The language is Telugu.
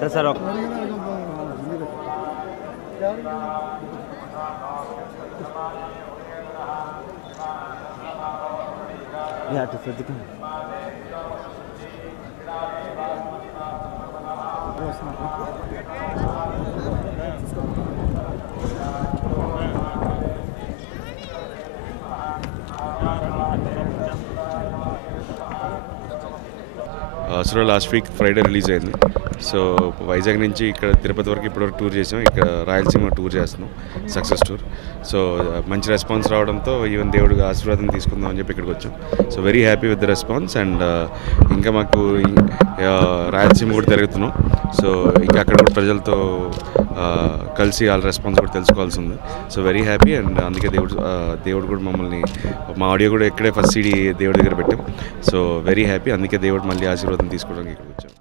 సార్ సార్ అటు సర్దుకోండి. అసలు లాస్ట్ వీక్ ఫ్రైడే రిలీజ్ అయింది. సో వైజాగ్ నుంచి ఇక్కడ తిరుపతి వరకు ఇప్పటివరకు టూర్ చేసాం. ఇక్కడ రాయలసీమ టూర్ చేస్తున్నాం, సక్సెస్ టూర్. సో మంచి రెస్పాన్స్ రావడంతో ఈవెన్ దేవుడికి ఆశీర్వాదం తీసుకుందాం అని చెప్పి ఇక్కడికి వచ్చాం. So very happy with the response. And ఇంకా మాకు రాయలసీమ కూడా తిరుగుతున్నాం. సో ఇంకా అక్కడ కూడా ప్రజలతో కలిసి వాళ్ళ రెస్పాన్స్ కూడా తెలుసుకోవాల్సి ఉంది. So very happy. అండ్ అందుకే దేవుడు కూడా మమ్మల్ని, మా ఆడియో కూడా ఇక్కడే ఫస్ట్ సీడీ దేవుడి దగ్గర పెట్టాం. So very happy. అందుకే దేవుడు మళ్ళీ ఆశీర్వాదం తీసుకోవడానికి ఇక్కడికి వచ్చాం.